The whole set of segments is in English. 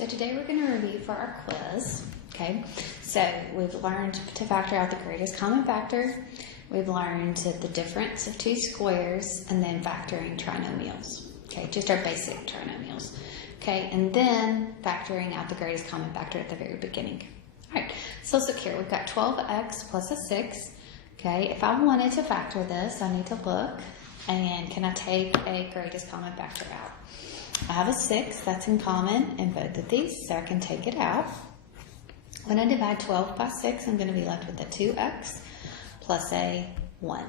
So today we're going to review for our quiz. Okay, so we've learned to factor out the greatest common factor. We've learned the difference of two squares and then factoring trinomials. Okay, just our basic trinomials. Okay, and then factoring out the greatest common factor at the very beginning. All right, so let's look here. We've got 12x plus a 6. Okay, if I wanted to factor this, I need to look. And can I take a greatest common factor out? I have a 6 that's in common in both of these, so I can take it out. When I divide 12 by 6, I'm going to be left with a 2x plus a 1.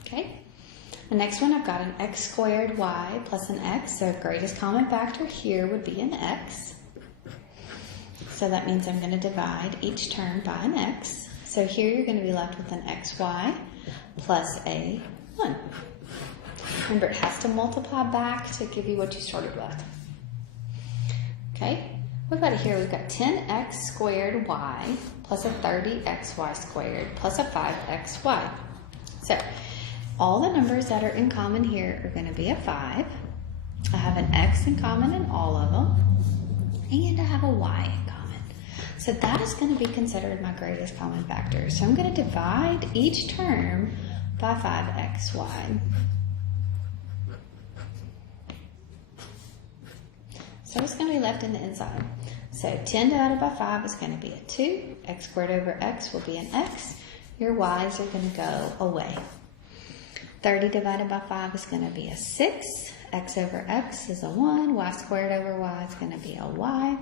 Okay. The next one, I've got an x squared y plus an x, so greatest common factor here would be an x. So that means I'm going to divide each term by an x. So here you're going to be left with an xy plus a 1. Remember, it has to multiply back to give you what you started with. Okay, what about here? We've got 10x squared y plus a 30xy squared plus a 5xy. So all the numbers that are in common here are going to be a 5. I have an x in common in all of them, and I have a y in common. So that is going to be considered my greatest common factor. So I'm going to divide each term by 5xy. So it's going to be left in the inside. So 10 divided by 5 is going to be a 2. X squared over x will be an x. Your y's are going to go away. 30 divided by 5 is going to be a 6. X over x is a 1. Y squared over y is going to be a y.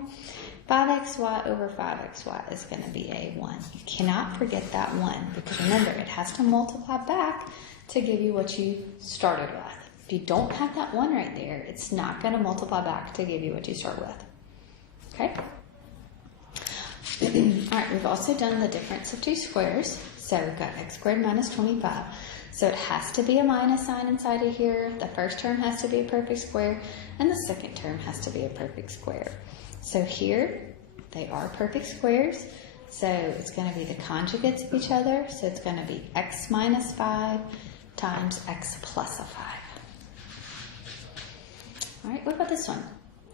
5xy over 5xy is going to be a 1. You cannot forget that 1 because remember, it has to multiply back to give you what you started with. If you don't have that 1 right there, it's not going to multiply back to give you what you start with. Okay? All right, we've also done the difference of two squares. So we've got x squared minus 25. So it has to be a minus sign inside of here. The first term has to be a perfect square, and the second term has to be a perfect square. So here, they are perfect squares. So it's going to be the conjugates of each other. So it's going to be x minus 5 times x plus a 5. All right, what about this one?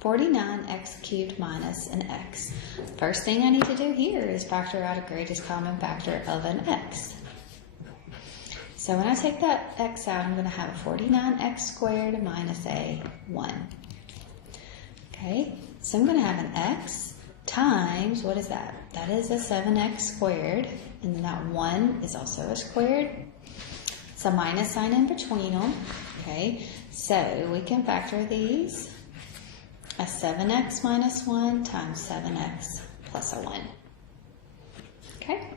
49x cubed minus an x. First thing I need to do here is factor out a greatest common factor of an x. So when I take that x out, I'm going to have a 49x squared minus a 1. Okay, so I'm going to have an x times, what is that? That is a 7x squared, and then that 1 is also a squared. It's a minus sign in between them. Okay, so we can factor these. A 7x minus 1 times 7x plus a 1. Okay?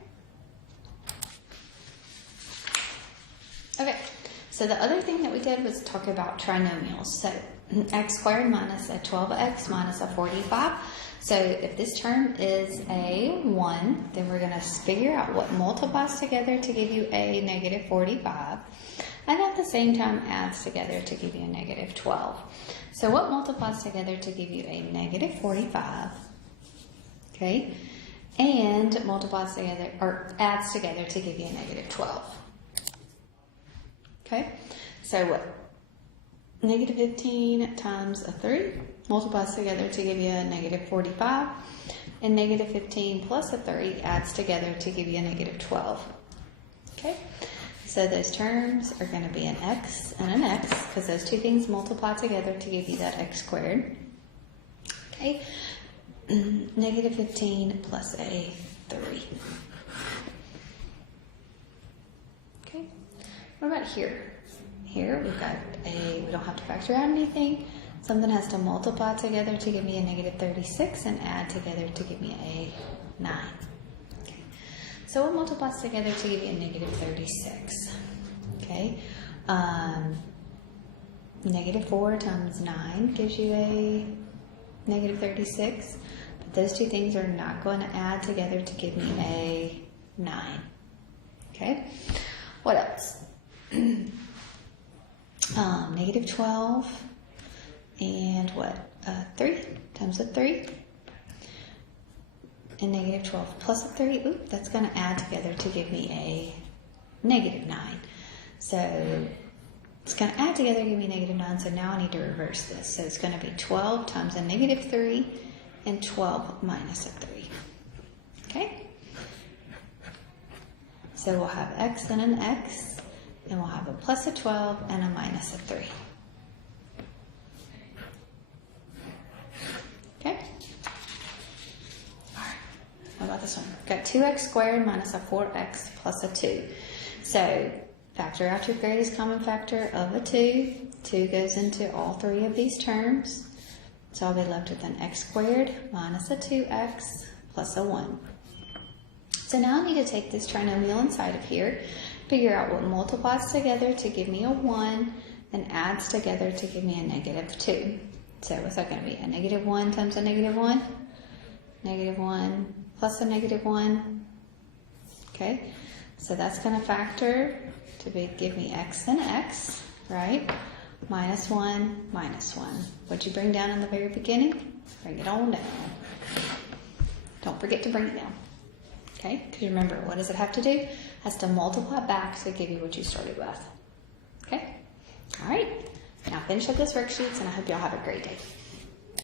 Okay, so the other thing that we did was talk about trinomials. So x squared minus a 12x minus a 45. So if this term is a 1, then we're going to figure out what multiplies together to give you a negative 45. And at the same time adds together to give you a negative 12. So what multiplies together to give you a negative 45, okay, and multiplies together, or adds together to give you a negative 12. Okay, so what? Negative 15 times a 3 multiplies together to give you a negative 45, and negative 15 plus a 3 adds together to give you a negative 12. Okay. So those terms are going to be an x and an x, because those two things multiply together to give you that x squared. Okay, negative 15 plus a 3. Okay, what about here? Here we've got we don't have to factor out anything. Something has to multiply together to give me a negative 36 and add together to give me a 9. So what multiplies together to give you a negative 36? Okay, negative 4 times 9 gives you a negative 36. But those two things are not going to add together to give me a 9. Okay, what else? Negative 12 and what? 3 times a 3. And negative 12 plus a 3, that's going to add together to give me a negative 9. So It's going to add together and give me negative 9, so now I need to reverse this. So it's going to be 12 times a negative 3 and 12 minus a 3. Okay? So we'll have x and an x, and we'll have a plus a 12 and a minus a 3. Okay? Alright, how about this one? We've got 2x squared minus a 4x plus a 2. So factor out your greatest common factor of a 2. 2 goes into all 3 of these terms. So I'll be left with an x squared minus a 2x plus a 1. So now I need to take this trinomial inside of here, figure out what multiplies together to give me a 1 and adds together to give me a negative 2. So what's that going to be? A negative 1 times a negative 1? Negative 1 plus a negative 1. Okay, so that's going to factor to give me x and x, right? Minus 1, minus 1. What'd you bring down in the very beginning? Bring it on down. Don't forget to bring it down. Okay, because remember, what does it have to do? It has to multiply back to give you what you started with. Okay, all right. Now finish up this worksheets, and I hope y'all have a great day.